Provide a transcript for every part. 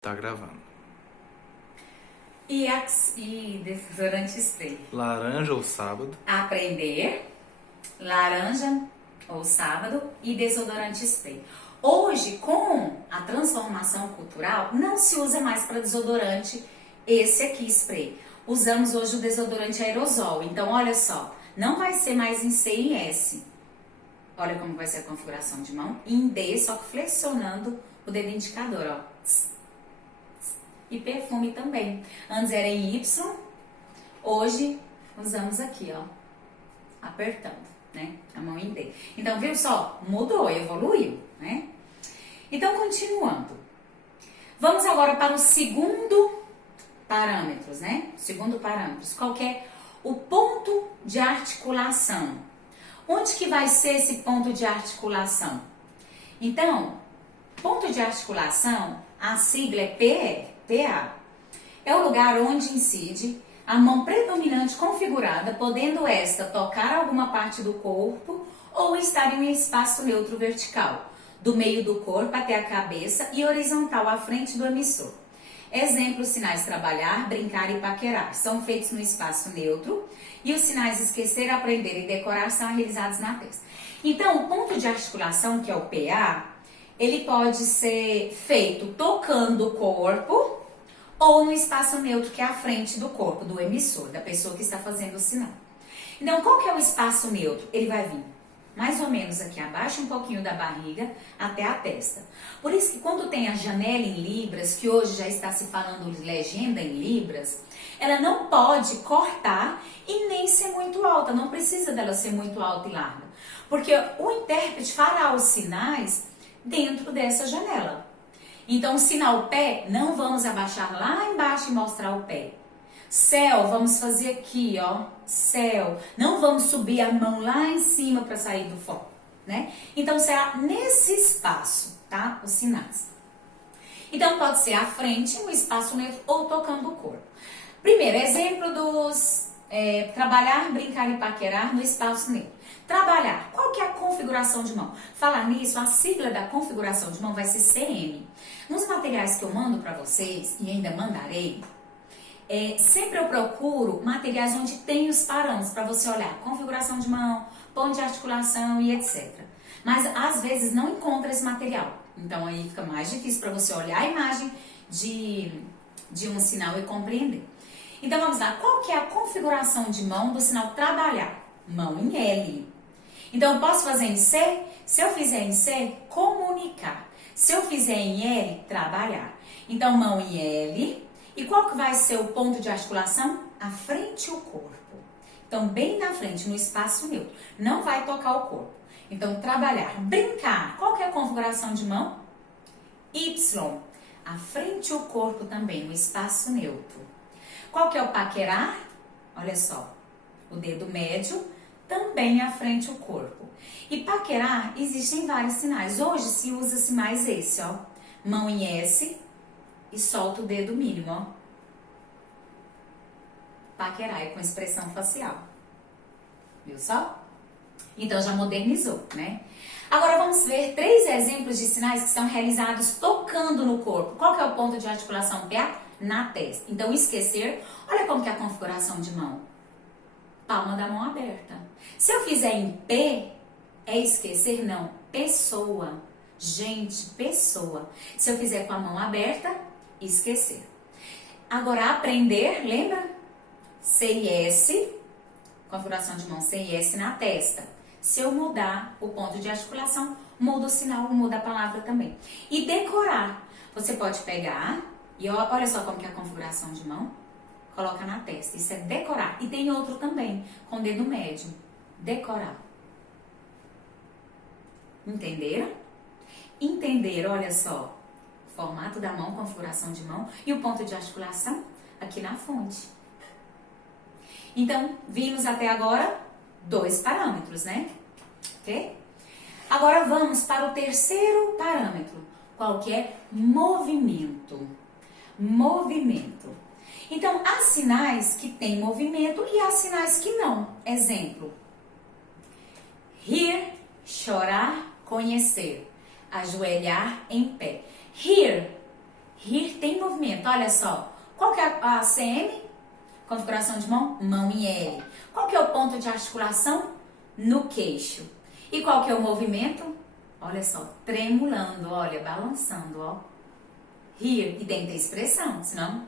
Tá gravando. E desodorante spray. Laranja ou sábado? Aprender, laranja ou sábado e desodorante spray. Hoje, com a transformação cultural, não se usa mais para desodorante esse aqui, spray. Usamos hoje o desodorante aerosol. Então, olha só, não vai ser mais em C e S. Olha como vai ser a configuração de mão. Em D, só que flexionando o dedo indicador, ó. E perfume também. Antes era em Y, hoje usamos aqui, ó, apertando, né, a mão em D. Então, viu só? Mudou, evoluiu, né? Então, continuando. Vamos agora para o segundo parâmetro, né? Segundo parâmetro, qual que é o ponto de articulação? Onde que vai ser esse ponto de articulação? Então, ponto de articulação, a sigla é PA. É o lugar onde incide a mão predominante configurada, podendo esta tocar alguma parte do corpo ou estar em um espaço neutro vertical, do meio do corpo até a cabeça e horizontal à frente do emissor. Exemplos: sinais trabalhar, brincar e paquerar são feitos no espaço neutro e os sinais esquecer, aprender e decorar são realizados na testa. Então, o ponto de articulação, que é o PA, ele pode ser feito tocando o corpo ou no espaço neutro, que é a frente do corpo, do emissor, da pessoa que está fazendo o sinal. Então, qual que é o espaço neutro? Ele vai vir mais ou menos aqui abaixo, um pouquinho da barriga, até a testa. Por isso que quando tem a janela em libras, que hoje já está se falando legenda em libras, ela não pode cortar e nem ser muito alta, não precisa dela ser muito alta e larga. Porque o intérprete fará os sinais dentro dessa janela. Então, o sinal pé, não vamos abaixar lá embaixo e mostrar o pé. Céu, vamos fazer aqui, ó, céu. Não vamos subir a mão lá em cima para sair do foco, né? Então, será nesse espaço, tá? Os sinais. Então, pode ser à frente, um espaço neutro, ou tocando o corpo. Primeiro, exemplo dos trabalhar, brincar e paquerar no espaço neutro. Trabalhar, qual que é a configuração de mão? Falar nisso, a sigla da configuração de mão vai ser CM. Nos materiais que eu mando para vocês, e ainda mandarei, sempre eu procuro materiais onde tem os parâmetros para você olhar configuração de mão, ponto de articulação e etc. Mas às vezes não encontra esse material. Então aí fica mais difícil para você olhar a imagem de um sinal e compreender. Então vamos lá, qual que é a configuração de mão do sinal trabalhar? Mão em L. Então eu posso fazer em C? Se eu fizer em C, comunicar. Se eu fizer em L, trabalhar. Então mão em L. E qual que vai ser o ponto de articulação? A frente e o corpo. Então bem na frente, no espaço neutro. Não vai tocar o corpo. Então trabalhar. Brincar. Qual que é a configuração de mão? Y. A frente e o corpo também, no espaço neutro. Qual que é o paquerar? Olha só, o dedo médio, também à frente o corpo. E paquerar, existem vários sinais. Hoje se usa-se mais esse, ó. Mão em S e solta o dedo mínimo, ó. Paquerar é com expressão facial. Viu só? Então já modernizou, né? Agora vamos ver 3 exemplos de sinais que são realizados tocando no corpo. Qual que é o ponto de articulação PA? Na testa. Então, esquecer, olha como que é a configuração de mão. Palma da mão aberta. Se eu fizer em P, é esquecer? Não. Pessoa. Gente, pessoa. Se eu fizer com a mão aberta, esquecer. Agora, aprender, lembra? C e S, configuração de mão C e S na testa. Se eu mudar o ponto de articulação, muda o sinal, muda a palavra também. E decorar. Você pode pegar... E olha só como que é a configuração de mão. Coloca na testa. Isso é decorar. E tem outro também, com o dedo médio. Decorar. Entenderam? Entenderam, olha só. Formato da mão, configuração de mão. E o ponto de articulação aqui na fonte. Então, vimos até agora 2 parâmetros, né? Ok? Agora vamos para o terceiro parâmetro. Qual que é? Movimento. Movimento. Então, há sinais que têm movimento e há sinais que não. Exemplo: rir, chorar, conhecer. Ajoelhar em pé. Rir Rir tem movimento, olha só. Qual que é a CM? Configuração de mão? Mão em L. Qual que é o ponto de articulação? No queixo. E qual que é o movimento? Olha só, tremulando, olha, balançando, ó. Rir, e tem que ter expressão, senão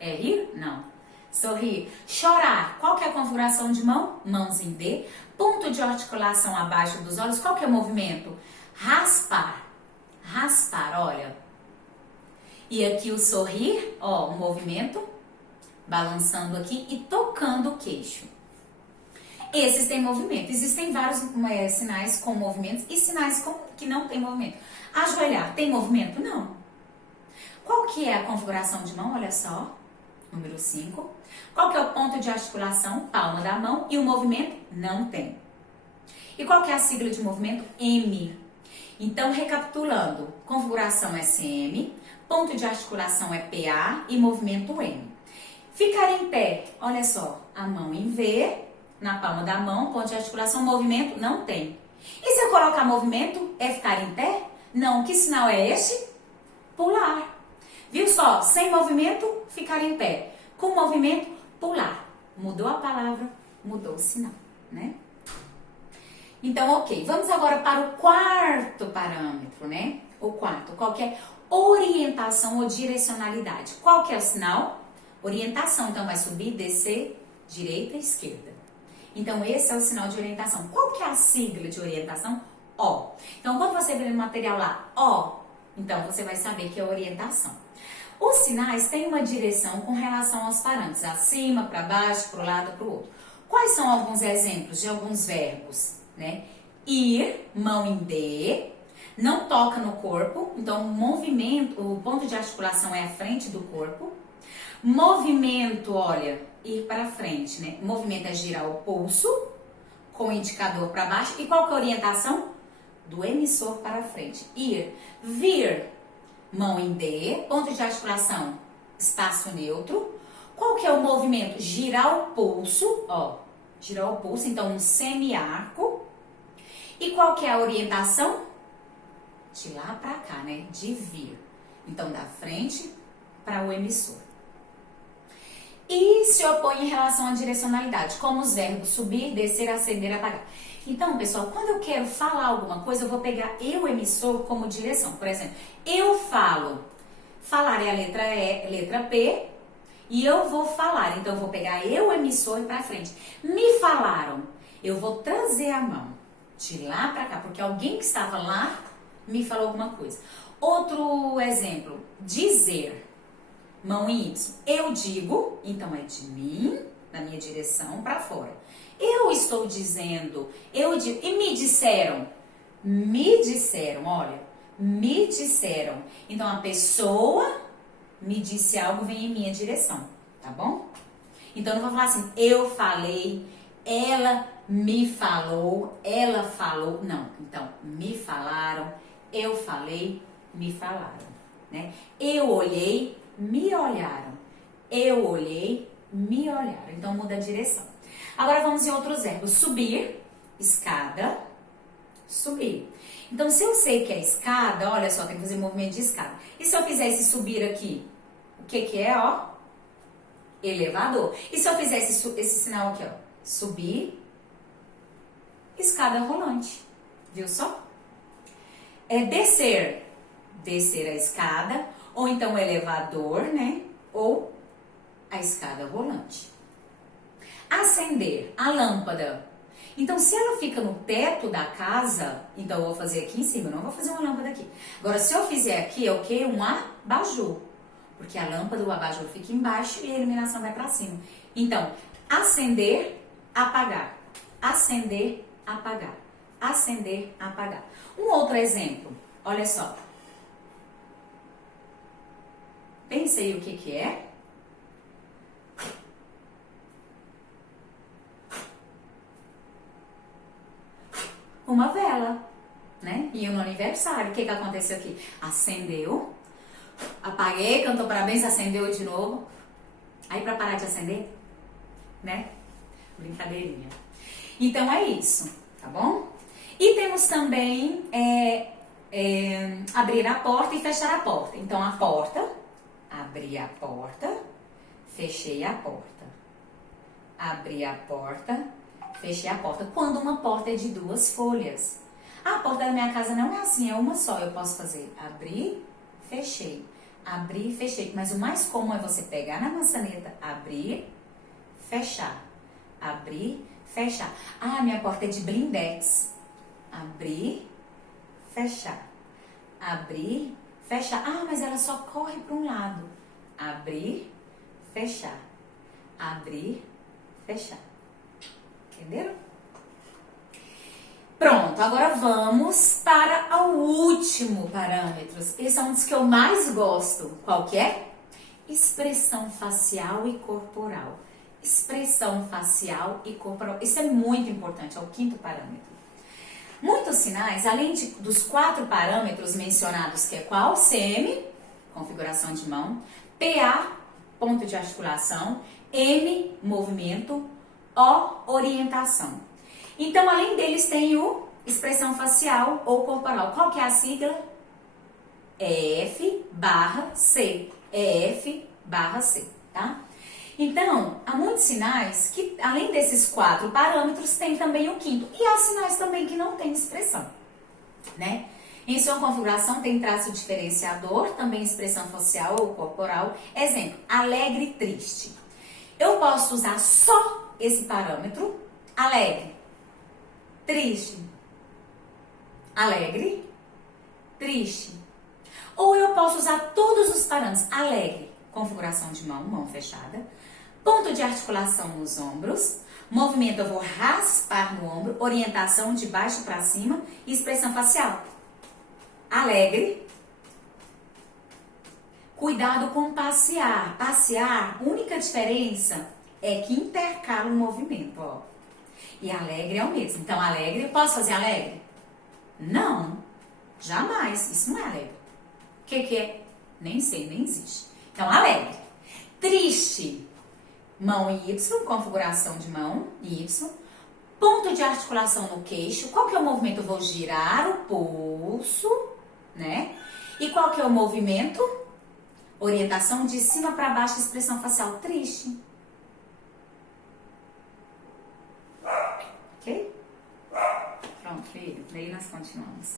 é rir? Não. Sorrir. Chorar, qual que é a configuração de mão? Mãos em D. Ponto de articulação abaixo dos olhos, qual que é o movimento? Raspar. Raspar, olha. E aqui o sorrir, ó, o movimento, balançando aqui e tocando o queixo. Esses têm movimento. Existem vários sinais com movimentos e sinais que não tem movimento. Ajoelhar, tem movimento? Não. Qual que é a configuração de mão? Olha só, número 5. Qual que é o ponto de articulação? Palma da mão. E o movimento? Não tem. E qual que é a sigla de movimento? M. Então, recapitulando, configuração é CM, ponto de articulação é PA e movimento M. Ficar em pé, olha só, a mão em V, na palma da mão, ponto de articulação, movimento, não tem. E se eu colocar movimento, é ficar em pé? Não, que sinal é este? Pular. Viu só? Sem movimento, ficar em pé. Com movimento, pular. Mudou a palavra, mudou o sinal, né? Então, ok. Vamos agora para o quarto parâmetro, né? O quarto, qual que é? Orientação ou direcionalidade. Qual que é o sinal? Orientação, então vai subir, descer, direita, esquerda. Então, esse é o sinal de orientação. Qual que é a sigla de orientação? O. Então, quando você vê no material lá, O, então você vai saber que é orientação. Os sinais têm uma direção com relação aos parâmetros, acima, para baixo, para o lado, para o outro. Quais são alguns exemplos de alguns verbos, né? Ir, mão em D, não toca no corpo, então o movimento, o ponto de articulação é à frente do corpo. Movimento, olha, ir para frente, né? O movimento é girar o pulso com o indicador para baixo. E qual que é a orientação? Do emissor para frente. Ir, vir, mão em D, ponto de articulação, espaço neutro. Qual que é o movimento? Girar o pulso, ó, girar o pulso, então um semiarco. E qual que é a orientação? De lá para cá, né? De vir. Então, da frente para o emissor. E se opõe em relação à direcionalidade, como os verbos subir, descer, acender, apagar. Então, pessoal, quando eu quero falar alguma coisa, eu vou pegar eu, emissor, como direção. Por exemplo, eu falo. Falar é a letra P e eu vou falar. Então, eu vou pegar eu, emissor, para frente. Me falaram. Eu vou trazer a mão de lá para cá, porque alguém que estava lá me falou alguma coisa. Outro exemplo, dizer. Mão em Y. Eu digo, então é de mim, na minha direção, para fora. Eu estou dizendo, eu digo, e me disseram, olha, me disseram. Então a pessoa me disse algo, vem em minha direção, tá bom? Então eu não vou falar assim, eu falei, ela me falou, ela falou, não. Então, me falaram, eu falei, me falaram, né? Eu olhei, me olharam. Eu olhei, me olharam. Então, muda a direção. Agora, vamos em outros verbos. Subir, escada, subir. Então, se eu sei que é escada, olha só, tem que fazer movimento de escada. E se eu fizer esse subir aqui? O que que é, ó? Elevador. E se eu fizer esse sinal aqui, ó? Subir, escada rolante. Viu só? É descer. Descer a escada. Ou então o elevador, né? Ou a escada rolante. Acender a lâmpada. Então, se ela fica no teto da casa, então eu vou fazer aqui em cima, eu não vou fazer uma lâmpada aqui. Agora, se eu fizer aqui, é o quê? Um abajur. Porque a lâmpada do abajur fica embaixo e a iluminação vai para cima. Então, acender, apagar. Acender, apagar. Acender, apagar. Um outro exemplo, olha só. Pensei o que que é? Uma vela, né? E no aniversário, o que que aconteceu aqui? Acendeu, apaguei, cantou parabéns, acendeu de novo. Aí pra parar de acender, né? Brincadeirinha. Então é isso, tá bom? E temos também abrir a porta e fechar a porta. Então, a porta, abri a porta, fechei a porta. Abri a porta, fechei a porta. Quando uma porta é de 2 folhas. A porta da minha casa não é assim, é uma só. Eu posso fazer abrir, fechei. Abrir, fechei. Mas o mais comum é você pegar na maçaneta, abrir, fechar. Abrir, fechar. Ah, minha porta é de blindex. Abrir, fechar. Abrir, fechar. Ah, mas ela só corre para um lado. Abrir, fechar. Abrir, fechar. Entenderam? Pronto, agora vamos para o último parâmetro. Esse é um dos que eu mais gosto. Qual que é? Expressão facial e corporal. Expressão facial e corporal. Isso é muito importante, é o 5º parâmetro. Muitos sinais, além dos 4 parâmetros mencionados, que é qual? CM, configuração de mão, PA, ponto de articulação, M, movimento, O, orientação. Então, além deles, tem o expressão facial ou corporal. Qual que é a sigla? EF/C. EF/C, tá? Então, há muitos sinais que, além desses 4 parâmetros, tem também o 5º. E há sinais também que não têm expressão, né? Em sua configuração tem traço diferenciador, também expressão facial ou corporal. Exemplo, alegre e triste. Eu posso usar só esse parâmetro, alegre, triste, alegre, triste. Ou eu posso usar todos os parâmetros, alegre, configuração de mão, mão fechada, ponto de articulação nos ombros, movimento eu vou raspar no ombro, orientação de baixo para cima e expressão facial. Alegre, cuidado com passear. Passear, única diferença é que intercala o movimento, ó. E alegre é o mesmo. Então, alegre, posso fazer alegre? Não, jamais. Isso não é alegre. O que é? Nem sei, nem existe. Então, alegre. Triste, mão Y, configuração de mão, Y. Ponto de articulação no queixo. Qual que é o movimento? Eu vou girar o pulso, né? E qual que é o movimento? Orientação de cima para baixo, expressão facial. Triste. Ok? Pronto, filho. Daí nós continuamos.